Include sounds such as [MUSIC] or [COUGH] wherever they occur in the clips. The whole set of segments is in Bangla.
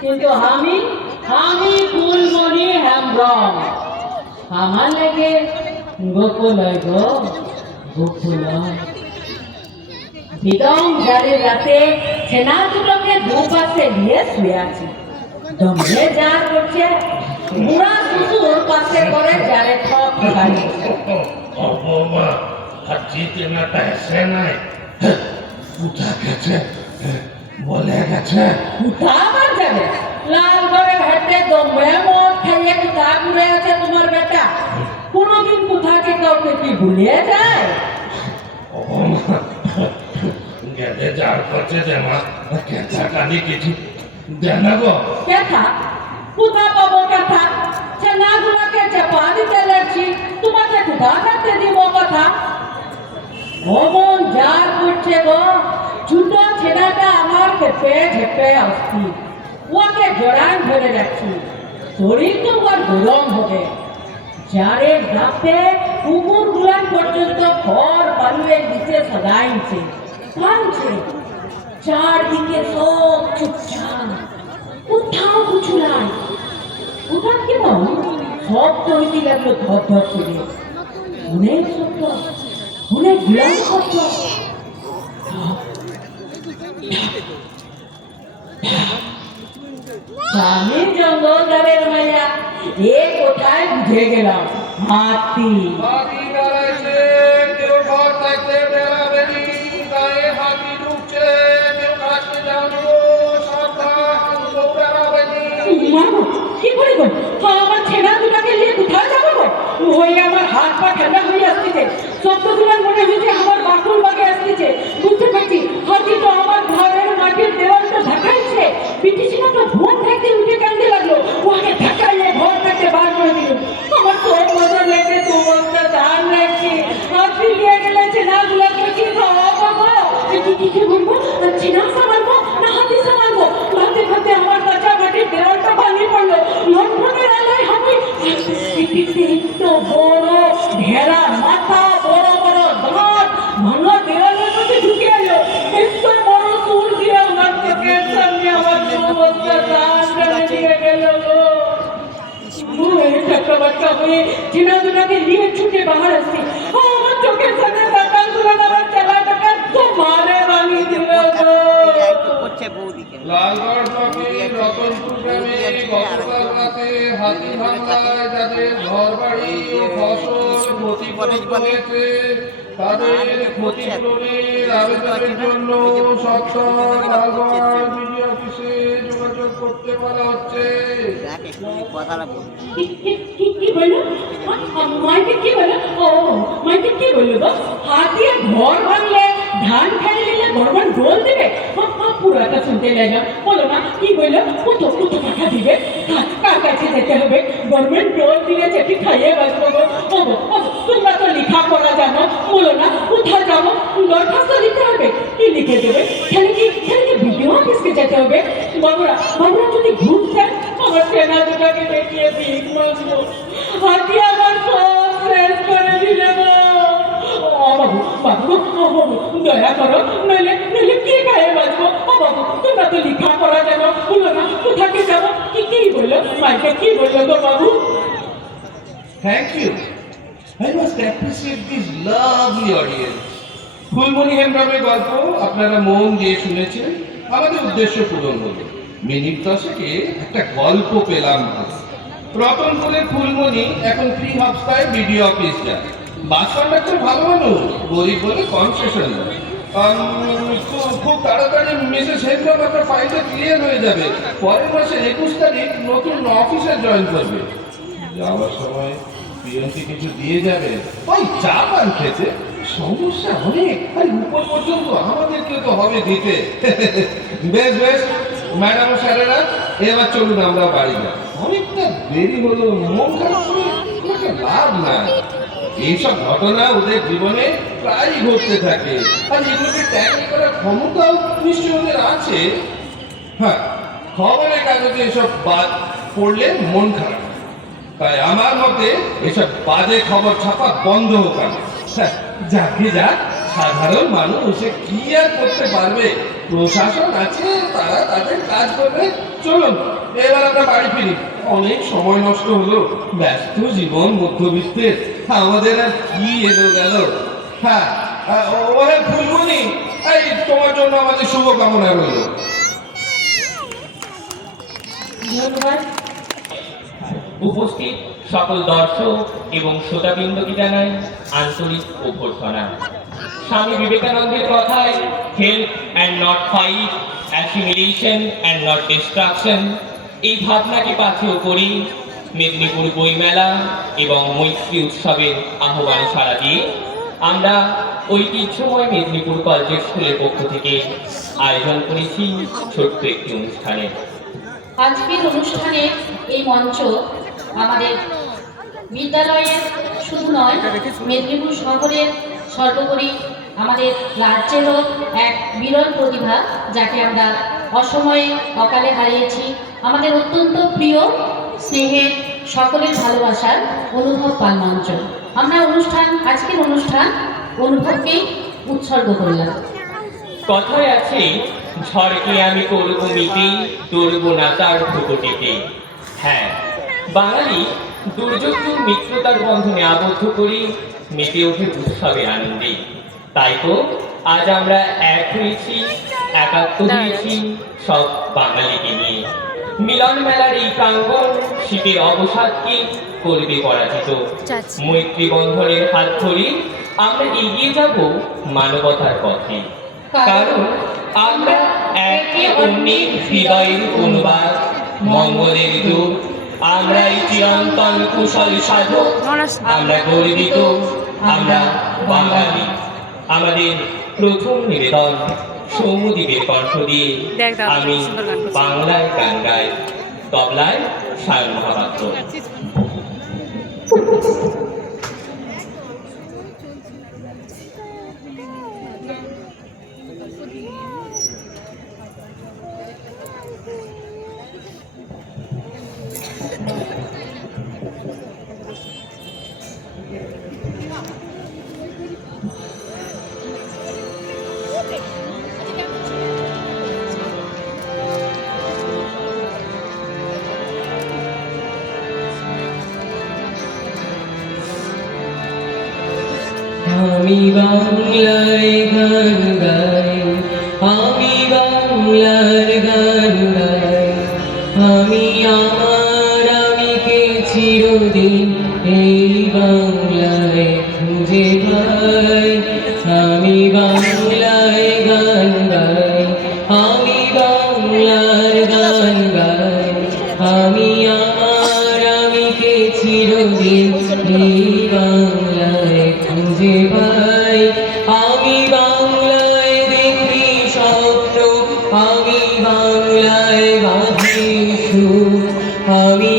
কিন্তু আমি আমি ফুলমণি হেমব্রম, আমার লাগে গোপ লয় গো জারে রাতে ছেনা দুটোকে দুপাশে নিয়ে শুয়ে আছি। দমে যার করছে, বুড়া শিশু ওর পাশে করে যারে ঠক আর জিতেনাটা এসে নাই কোথা গেছে? বলে গেছে। কোথা আবার যাবে লাল করে হেঁটে দমে মদ খাইয়ে কোথা ঘুরে আছে তোমার বেটা? কোনোদিন কোথাকে কাউকে কি ভুলিয়ে যায়? গেলে যার কাছে দেমা কেঁচা কালি কিছু জানাব কথা কোথা পাবো কথা চেনাগুলোকে চাপা দিতে লাগছি তোমাকে কোথা থাকতে দিব কথা? অমন যার করছে গো ছোট ছেলেটা আমার খেপে ঝেপে আসছি। ওকে জড়ান ধরে যাচ্ছি। শরীর তো ওর গরম হবে। যারে গাতে কুকুর গুলান পর্যন্ত ঘর বালুয়ের নিচে সদাইছে কাঁদছে। চারদিকে সব চুপচাপ। কোথাও কিছু নাই। ওটা কেমন শব্দ হইতে লাগল ধর ধর করে। অনেক শব্দ অনেক আমি জঙ্গল গ্রামের মাইয়া এ কোথায় বুঝে গেলাম? হাতি হাতি দাঁড়াইছে কেউ ঘর থাকতে বেড়াবেনি গায়ে হাতি ঢুকছে কেউ কাছে জানো সাবধান কেউ বেড়াবেনি মামা কি করে গো তো আমার ছেনা দুটাকে নিয়ে কোথায় যাব গো ওই আমার হাত পা ঠান্ডা হয়ে আসতেছে শব্দগুলো মনে হচ্ছে আমার বাকুল বাগে আসতেছে বুঝতে পারছি হাতি তো আমার ঘরের মাটির দেওয়ালটা ঢাকাইছে পিটিছিনা তো ভোর থাকতে উঠে কান্দে লাগল ওকে ঢাকাইয়ে ঘর থেকে বার করে দিল আমার তো মজা লেগে তো বলতে ধান লাগছে হাতি নিয়ে গেলে ছেনা গুলাকে কি খাওয়াবো গো কি কি কি বলব ছেনা সামালবো না হাতি সামালবো ভাবতে ভাবতে আমার কাঁচা মাটির দেওয়ালটা ভাঙে পড়ল লণ্ঠনের আলোয় আমি তো বড় ভেড়া মাথা বড় বড় দাঁত ভাঙা দেওয়ালের মধ্যে ঢুকে এলো এত বড় সুর দিয়ে আমার চোখের সামনে আমার সমস্ত দাঁত টেনে দিয়ে গেল গো টাকা বাচ্চা হয়ে চিনা দুটাকে নিয়ে ছুটে বাহার আসছি। লালগড় রতনপুর গ্রামে গতকাল রাতে হাতি হামলায় যাদের বাড়ি ও ফসল ক্ষতিগ্রস্ত হয়েছে তাদের ক্ষতিপূরণের আবেদনের জন্য লালগড় বিডিও অফিসে যোগাযোগ করতে বলা হচ্ছে কি বলল মাইকে কি বলল কি বলল গো হাতিয়ে ঘর ধান খাই নিলে ভগবান ডোল দেবে হ্যাঁ, হ্যাঁ, পুরাটা শুনতে লাগলাম বলো না কি বলল? কত কত টাকা দিবে? কার কাছে যেতে হবে? গভর্নমেন্ট ডোল দিয়ে যেটি খাইয়ে বাঁচবো গো, তোমরা তো লেখা পড়া জানো। বলো না কোথায় যাব? দরখাস্ত দিতে হবে? কি লিখে দেবে? খেলে কি খেলে কি ভিডিও অফিসকে যেতে হবে? বাবুরা বাবুরা যদি ঘুরতে আমার সেনা দুটাকে দেখিয়ে দিক মাসবো হাতি আমার সব শেষ করে দিলে বাবু বাবু দয়া করো নইলে কে গায়ে বাঁচবো ও বাবু তোমরা তো লেখা পড়া জানো বলো না কোথাকে যাব? কি কি বলল? মাইকে কি বলল গো বাবু? Thank you. I must appreciate this lovely audience. Phulmoni হেমব্রমের গল্প আপনারা মন দিয়ে শুনেছেন, আমাদের উদ্দেশ্য পূরণ হলো। মিনিট দশকে একটা গল্প পেলাম ভালো। রতনপুরের ফুলমণি এখন ফ্রি হাফস্তায় বিডিও অফিস যায়। বাস কন্ডাক্টর ভালো মানুষ, গরিব বলে কনসেশন দেয় খুব- তাড়াতাড়ি মিসেস হেমব্রম আপনার ফাইলটা ক্লিয়ার হয়ে যাবে। পরের মাসের একুশ তারিখ নতুন অফিসে জয়েন করবে। যাওয়ার সময় পিয়নকে কিছু দিয়ে যাবে। ওই চা পান খেতে? সমস্যা অনেক। আর, উপর পর্যন্ত আমাদেরকে তো হবে দিতে। বেশ বেশ। ম্যাডাম, স্যারেরা, এবার চলুন আমরা বাড়ি যাই। অনেকটা দেরি হলো, মন খারাপ লাভ নাই। এইসব ঘটনা ওদের জীবনে প্রায়ই ঘটতে থাকে। আর এগুলোকে ট্যাকেল করার ক্ষমতাও নিশ্চয়ই ওদের আছে। হ্যাঁ খবরের কাগজে এসব বাদ পড়লে মন খারাপ। তাই আমার মতে এসব বাজে খবর ছাপা বন্ধ হোক। হ্যাঁ, যাক যাক সাধারণ মানুষ কি আর করতে পারবে? প্রশাসন আছে তারা তাদের কাজ করবে। চলুন এবার আমরা বাড়ি ফিরি। অনেক সময় নষ্ট হলো। ব্যস্ত জীবন মধ্যবিত্তের। আমাদের আর কি এলো গেল? হ্যাঁ আহ, ও ফুলমণি এই তোমার জন্য আমাদের শুভকামনা রইল। ধন্যবাদ। উপস্থিত সকল দর্শক এবং শ্রোতাবৃন্দকে জানাই আন্তরিক অভ্যর্থনা। স্বামী বিবেকানন্দের কথায় help and not fight assimilation and not destruction এই ভাবনাকে পাথেয় করি মেদিনীপুর বইমেলা এবং মৈত্রী উৎসবের আহ্বানে সাড়া দিয়ে আমরা ঐতিহ্যময় মেদিনীপুর কলেজের স্কুলের পক্ষ থেকে আয়োজন করেছি ছোট্ট একটি অনুষ্ঠানে। আজকের অনুষ্ঠানে এই মঞ্চ আমাদের বিদ্যালয়ের শুধু নয়, মেদিনীপুর শহরের সর্বোপরি আমাদের রাজ্যেরও এক বিরল প্রতিভা, যাকে আমরা অসময়ে অকালে হারিয়েছি। আমাদের অত্যন্ত প্রিয়, স্নেহের, সকলের ভালোবাসার অনুভব পাল মঞ্চ আমরা অনুষ্ঠান, আজকের অনুষ্ঠান অনুভবকেই উৎসর্গ করলাম। কথায় আছে, ঝড়কে আমি করব মিটি তোরব না তার ভুকটিতে হ্যাঁ বাঙালি দুর্যোগ মিত্রতার বন্ধনে আবদ্ধ করি, মেতে ওঠে উৎসবে আনন্দে। তাই তো আজ আমরা এক হয়েছি একাত্ম হয়েছি সব বাঙালিকে নিয়ে। মিলন মেলার এই প্রাঙ্গণ শীতের অবসাদকে করবে পরাজিত? মৈত্রী বন্ধনের হাত ধরে আমরা এগিয়ে যাব মানবতার পথে। কারণ আমরা একে অন্যের হৃদয়ের অনুবাদ মঙ্গলের দূত আমরা এই চিরন্তন কুশল সাধক। আমরা গর্বিত। আমরা বাঙালি। আমাদের প্রথম নিবেদন সৌমদ্বীপের কণ্ঠ দিয়ে আমি। বাংলায় গান গাই তবলায় সায়ন মহাপাত্র [LAUGHS] আমি বাংলায় গান গাই আমি বাংলার বাংলায় বাঁধি সুর আমি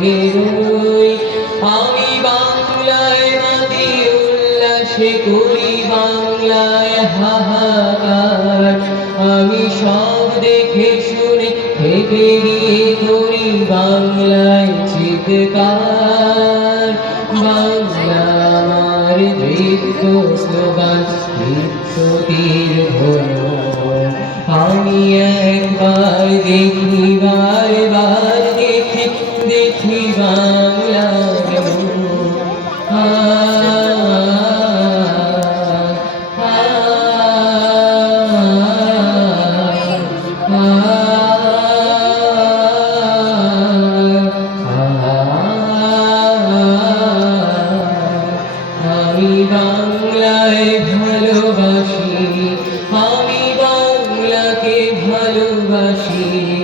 জেগে রই আমি বাংলায় মাতি উল্লাসে করি বাংলায় হাহাকার। আমি সব দেখে শুনে, হেঁটে গিয়ে করি বাংলায় চিৎকার। বাংলা আমার দৃপ্ত স্লোগান হলো আমি একবার দেখি